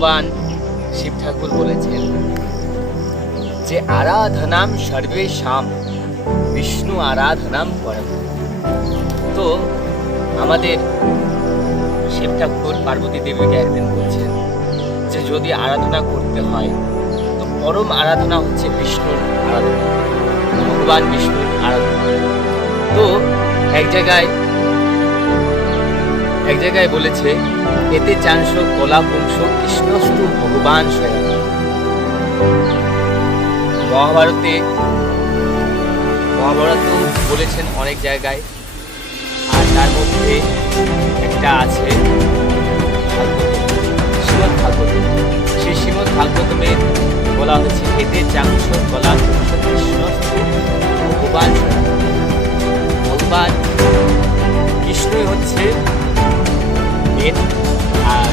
ভগবান শিব ঠাকুর বলেছেন যে আরাধনাম সর্বেশাম বিষ্ণু আরাধনাম পরম। তো আমাদের শিব ঠাকুর পার্বতী দেবীকে একদিন বলছেন যে যদি আরাধনা করতে হয় তো পরম আরাধনা হচ্ছে বিষ্ণুর আরাধনা, ভগবান বিষ্ণুর আরাধনা। তো এক জায়গায় বলেছে এতে চাংশ কলা পুংস কৃষ্ণস্তু ভগবান স্বয়ং। মহাভারত বলেছেন অনেক জায়গায়, আর তার মধ্যে একটা আছে শ্রীমদ্ ভাগবত। সেই শ্রীমদ্ ভাগবতমে বলা হচ্ছে এতে চাংশ কলা পুংস কৃষ্ণস্তু ভগবান স্বয়ং। ভগবান কৃষ্ণই হচ্ছে মেন, আর